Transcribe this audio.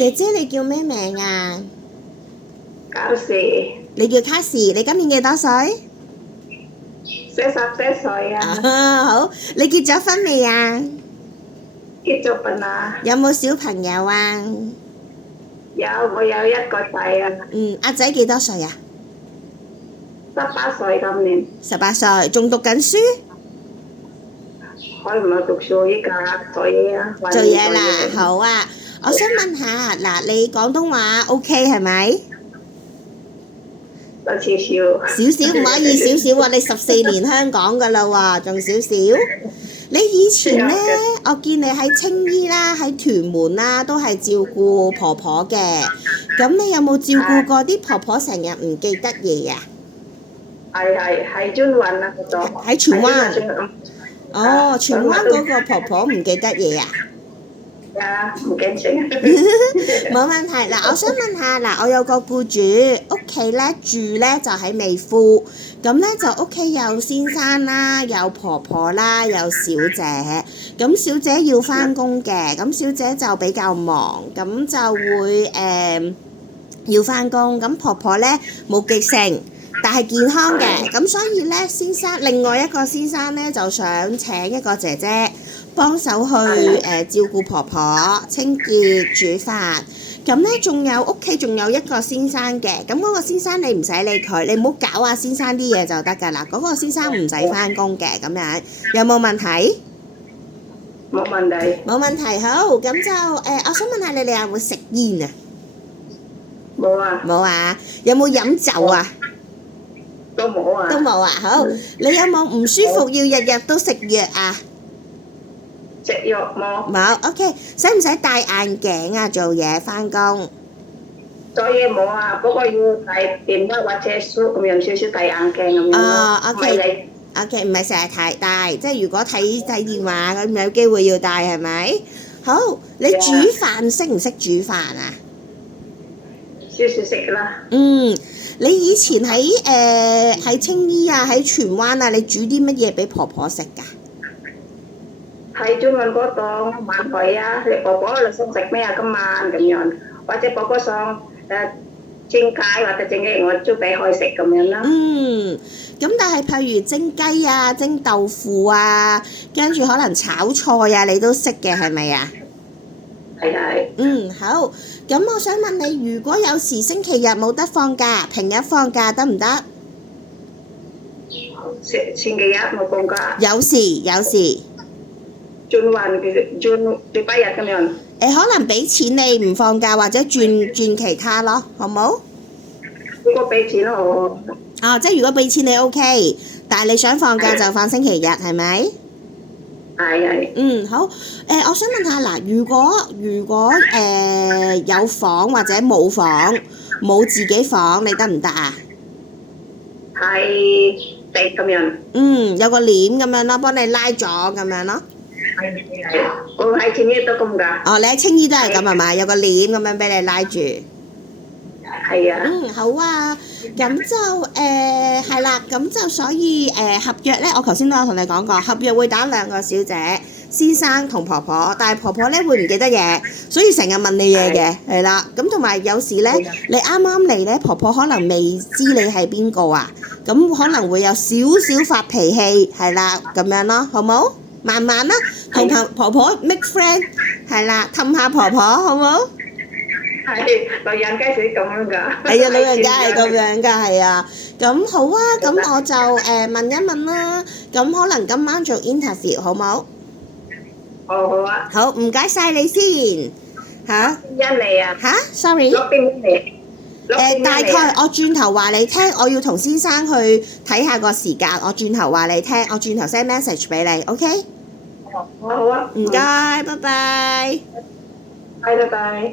姐姐你叫咩名啊？搞事，你叫卡士，你今年幾多歲？ 44歲啊，好，你結咗婚未啊？結咗婚啦，有冇小朋友啊？我有一個仔啊，阿仔幾多歲啊18歲今年， ？18歲，仲讀緊書？佢唔係讀書依家做嘢啊，做嘢啦，好啊！我想問下，嗱，你廣東話 OK 係咪？有少少，少少唔可以少少喎，你14年香港噶啦喎，仲少少。你以前呢，我見你喺青衣啦，喺屯門啦，都係照顧婆婆嘅。咁你有冇照顧過啲婆婆成日唔記得嘢啊？係荃灣啊嗰度，喺荃灣。啊荃灣嗰個婆婆唔記得嘢啊？啊，唔驚醒。冇問題。嗱，我想問下，嗱，我有個僱主，屋企咧住咧就喺美孚，咁咧就屋企有先生啦，有婆婆啦，有小姐。咁小姐要返工嘅，咁小姐就比較忙，咁就會要返工。咁婆婆咧冇記性，但係健康嘅，咁所以咧另外一個先生咧就想請一個姐姐幫手去照顧婆婆、清潔、煮飯。咁咧仲有屋企仲有一個先生嘅，咁嗰個先生你唔使理佢，你唔好搞下先生啲嘢就得㗎啦。嗰個先生唔使返工嘅，咁樣有冇問題？冇問題。冇問題，好，咁就我想問下你哋有冇食煙啊？冇啊。冇啊？有冇飲酒啊？都冇啊。都冇啊，好。你有冇唔舒服要日日都食藥啊？食藥冇。冇 ，OK。使唔使戴眼鏡啊？做嘢返工？做嘢冇啊，不過要帶電話或者書咁樣，少少戴眼鏡咁樣咯。OK，唔係成日戴，即係如果睇電話咁有機會要戴係咪？好，你煮飯識唔識煮飯啊？少少識啦。你以前喺青衣啊，喺荃灣啊，你煮啲乜嘢俾婆婆食㗎？喺荃灣嗰度晚佢啊，你婆婆你想食咩啊？今晚咁樣，或者婆婆想蒸雞或者蒸雞，我煮俾佢食咁樣啦。咁但係譬如蒸雞啊、蒸豆腐啊，跟住可能炒菜啊，你都識嘅係咪啊？係。好。咁我想問你，如果有時星期日冇得放假，平日放假得唔得？星期日冇放假。有時。荃灣轉禮拜日咁樣。可能俾錢你唔放假，或者轉其他咯，好冇？如果俾錢我。即係如果俾錢你 OK，但係你想放假就放星期日，係咪？係。好。我想問下嗱，如果有房或者冇房，冇自己房，你得唔得啊？係地咁樣。有個簾咁樣咯，幫你拉咗咁樣咯。係。我喺青衣都咁㗎。你喺青衣都係咁係嘛？有個簾咁樣俾你拉住。係啊。好啊。咁就係啦，咁就所以合約咧，我頭先都有同你講過，合約會打2個小姐，先生同婆婆，但係婆婆咧會唔記得嘢，所以成日問你嘢嘅，係啦。咁同埋有時咧，你啱啱嚟咧，婆婆可能未知你係邊個啊，咁可能會有少少發脾氣，係啦，咁樣咯，好冇？慢慢啦，同婆婆 make friend， 係啦，氹下婆婆，好冇？係，女人梗係咁樣㗎。係啊，女人梗係咁樣㗎，係啊。咁好啊，咁我就問一問啦。咁可能今晚做 interview 好冇？好啊。好，唔該晒你先嚇。因你啊。sorry。落邊嚟？大概我轉頭話你聽，我要同先生去睇下個時間，我轉頭話你聽，我轉頭 send message 俾你 ，OK？好啊。唔該，拜拜。拜拜。